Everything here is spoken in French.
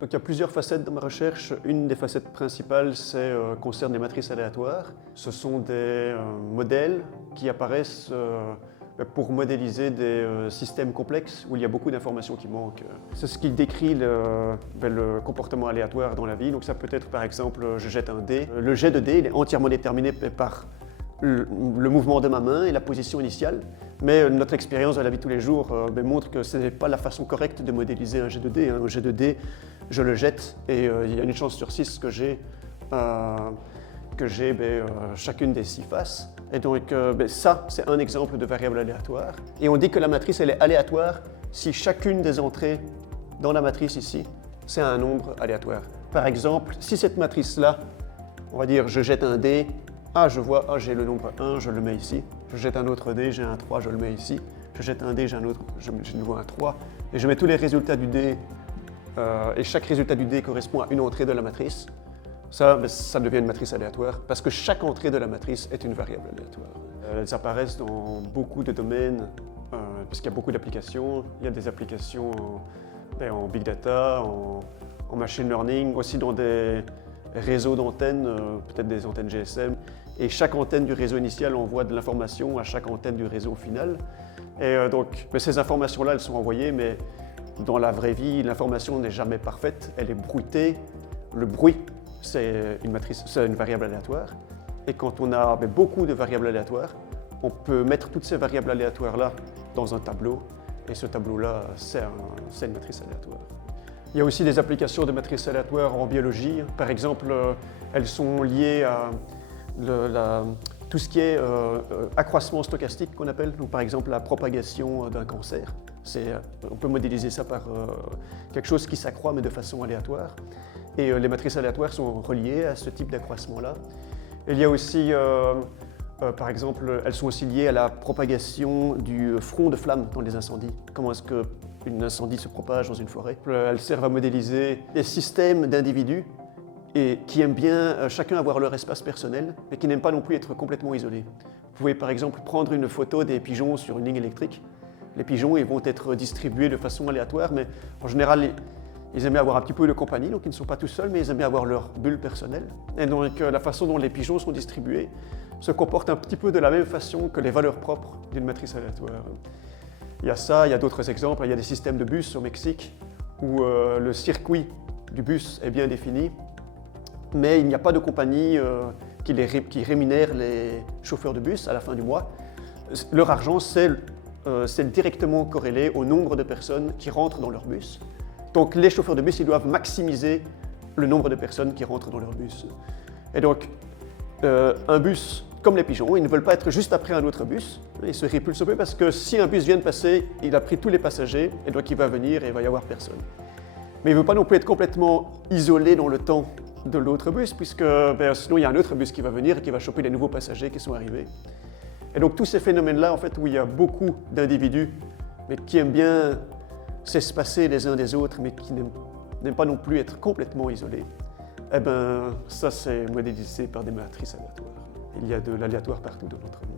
Donc il y a plusieurs facettes dans ma recherche. Une des facettes principales concerne les matrices aléatoires. Ce sont des modèles qui apparaissent pour modéliser des systèmes complexes où il y a beaucoup d'informations qui manquent. C'est ce qui décrit le comportement aléatoire dans la vie. Donc ça peut être par exemple, je jette un dé. Le jet de dé il est entièrement déterminé par le mouvement de ma main et la position initiale. Mais notre expérience dans la vie de tous les jours montre que ce n'est pas la façon correcte de modéliser un jet de dé. Un jet de dé, je le jette et il y a une chance sur 6 que j'ai chacune des 6 faces. Et donc ça, c'est un exemple de variable aléatoire. Et on dit que la matrice, elle est aléatoire si chacune des entrées dans la matrice ici, c'est un nombre aléatoire. Par exemple, si cette matrice-là, on va dire je jette un dé, je vois, j'ai le nombre 1, je le mets ici. Je jette un autre dé, j'ai un 3, je le mets ici. Je jette un dé, j'ai de nouveau un 3. Et je mets tous les résultats du dé, et chaque résultat du dé correspond à une entrée de la matrice. Ça devient une matrice aléatoire, parce que chaque entrée de la matrice est une variable aléatoire. Elles apparaissent dans beaucoup de domaines, parce qu'il y a beaucoup d'applications. Il y a des applications en big data, en machine learning, aussi dans des réseaux d'antennes, peut-être des antennes GSM. Et chaque antenne du réseau initial envoie de l'information à chaque antenne du réseau final. Et ces informations-là, elles sont envoyées, mais dans la vraie vie, l'information n'est jamais parfaite, elle est bruitée. Le bruit, c'est une variable aléatoire. Et quand on a beaucoup de variables aléatoires, on peut mettre toutes ces variables aléatoires-là dans un tableau. Et ce tableau-là, c'est une matrice aléatoire. Il y a aussi des applications de matrices aléatoires en biologie. Par exemple, elles sont liées à tout ce qui est accroissement stochastique qu'on appelle. Donc, par exemple, la propagation d'un cancer. On peut modéliser ça par quelque chose qui s'accroît mais de façon aléatoire. Et les matrices aléatoires sont reliées à ce type d'accroissement-là. Il y a aussi, par exemple, elles sont aussi liées à la propagation du front de flamme dans les incendies. Comment est-ce qu'un incendie se propage dans une forêt? Elles servent à modéliser des systèmes d'individus et qui aiment bien chacun avoir leur espace personnel, mais qui n'aiment pas non plus être complètement isolés. Vous pouvez par exemple prendre une photo des pigeons sur une ligne électrique. Les pigeons ils vont être distribués de façon aléatoire, mais en général, ils aiment bien avoir un petit peu de compagnie, donc ils ne sont pas tout seuls, mais ils aiment bien avoir leur bulle personnelle. Et donc la façon dont les pigeons sont distribués se comporte un petit peu de la même façon que les valeurs propres d'une matrice aléatoire. Il y a ça, il y a d'autres exemples, il y a des systèmes de bus au Mexique où le circuit du bus est bien défini, mais il n'y a pas de compagnie qui rémunère les chauffeurs de bus à la fin du mois. Leur argent, c'est directement corrélé au nombre de personnes qui rentrent dans leur bus. Donc les chauffeurs de bus, ils doivent maximiser le nombre de personnes qui rentrent dans leur bus. Et donc, un bus, comme les pigeons, ils ne veulent pas être juste après un autre bus. Ils se répulsent un peu parce que si un bus vient de passer, il a pris tous les passagers, et donc il va venir et il va y avoir personne. Mais il ne veut pas non plus être complètement isolé dans le temps de l'autre bus, puisque sinon il y a un autre bus qui va venir et qui va choper les nouveaux passagers qui sont arrivés. Et donc tous ces phénomènes-là, en fait, où il y a beaucoup d'individus, mais qui aiment bien s'espacer les uns des autres, mais qui n'aiment pas non plus être complètement isolés, ça c'est modélisé par des matrices aléatoires. Il y a de l'aléatoire partout dans notre monde.